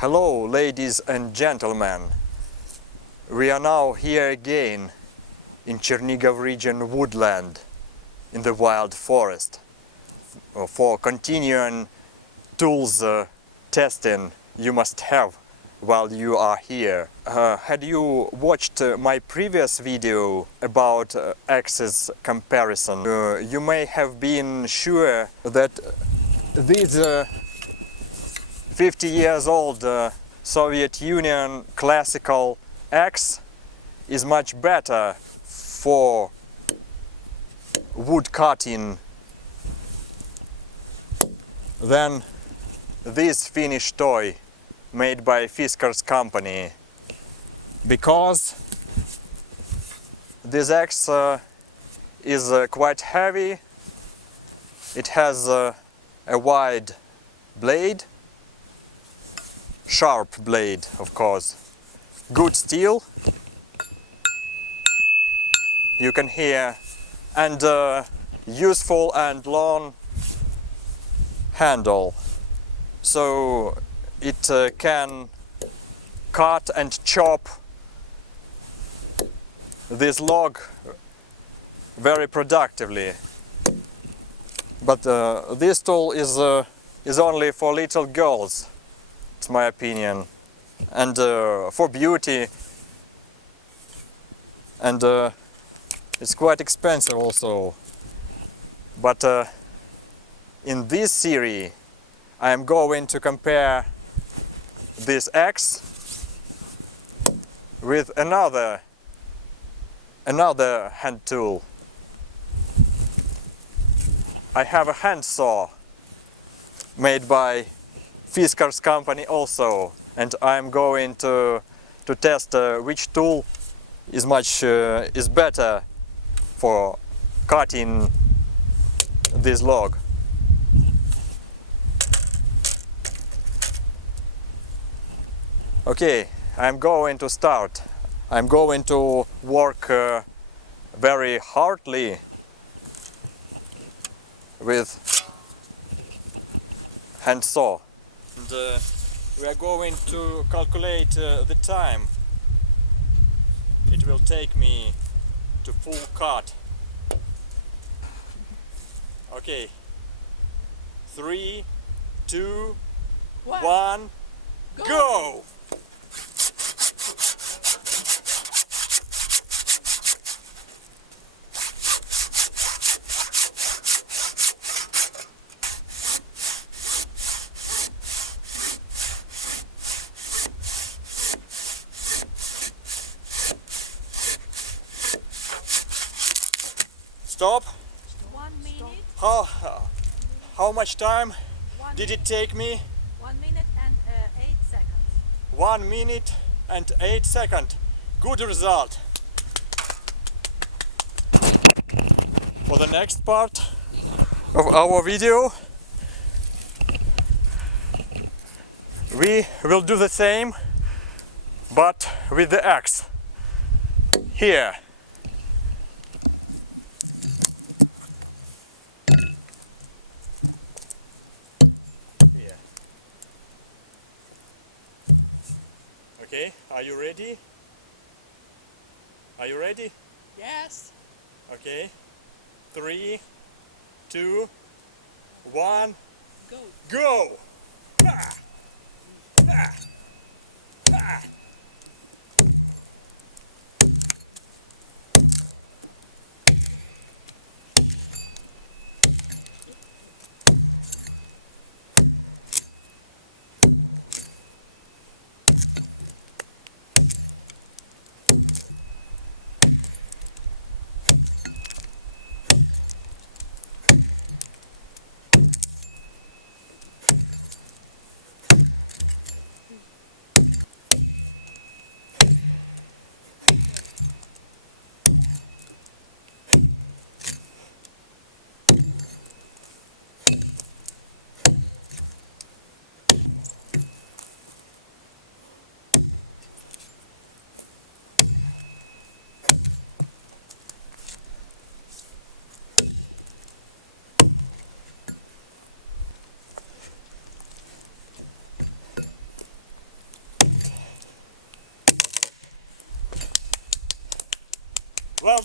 Hello, ladies and gentlemen. We are now here again in Chernihiv region woodland in the wild forest for continuing tools testing you must have while you are here. Had you watched my previous video about axes comparison, you may have been sure that these 50 years old Soviet Union classical axe is much better for wood cutting than this Finnish toy made by Fiskars company, because this axe is quite heavy. It has a wide blade, sharp blade of course, good steel, you can hear, and useful and long handle, so it can cut and chop this log very productively. But this tool is only for little girls, it's my opinion, and for beauty, and it's quite expensive also. But in this series I am going to compare this axe with another hand tool. I have a handsaw made by Fiskars company also, and I am going to test which tool is better for cutting this log. Okay, I'm going to start. I'm going to work very hardly with handsaw. And we are going to calculate the time it will take me to full cut. Okay, 3, 2, 1, go! Stop. 1 minute. How much time did it take me? 1 minute and 8 seconds. 1 minute and 8 seconds. Good result. For the next part of our video, we will do the same, but with the axe. Here. Okay, are you ready? Are you ready? Yes. Okay. 3, 2, 1, Go. go! Ha! Ha! Ha!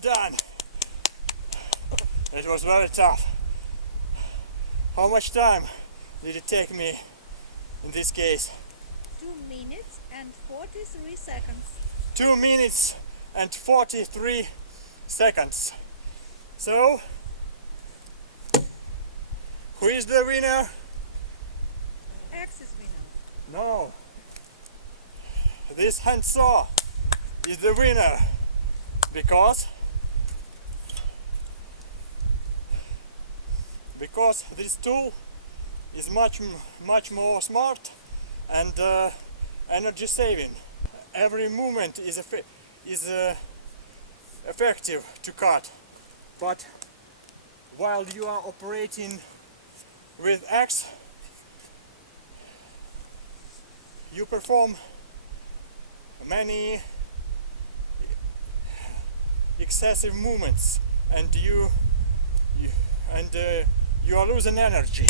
done. It was very tough. How much time did it take me in this case? 2 minutes and 43 seconds. 2 minutes and 43 seconds. So, who is the winner? Axe is winner. No. This handsaw is the winner because this tool is much more smart and energy saving. Every movement is effective to cut, but while you are operating with axe, you perform many excessive movements and you are losing energy.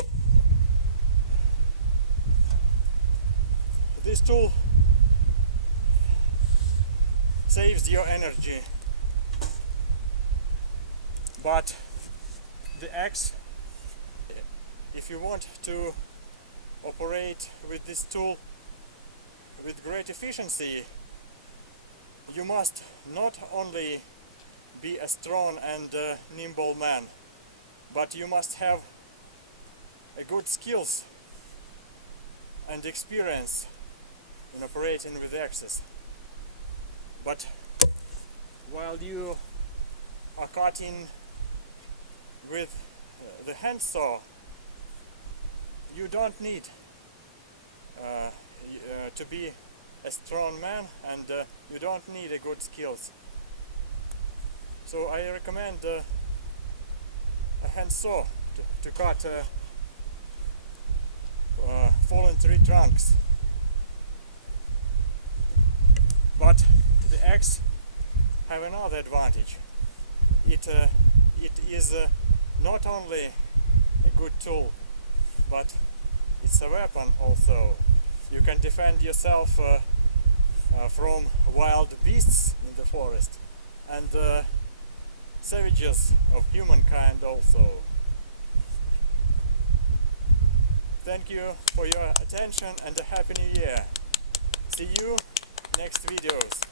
This tool saves your energy, but the axe, if you want to operate with this tool with great efficiency, you must not only be a strong and nimble man, but you must have a good skills and experience in operating with axes. But while you are cutting with the handsaw, you don't need to be a strong man, and you don't need a good skills. So I recommend a handsaw to cut fallen tree trunks. But the axe have another advantage. It is not only a good tool, but it's a weapon also. You can defend yourself from wild beasts in the forest and savages of humankind also. Thank you for your attention and a happy new year. See you next videos.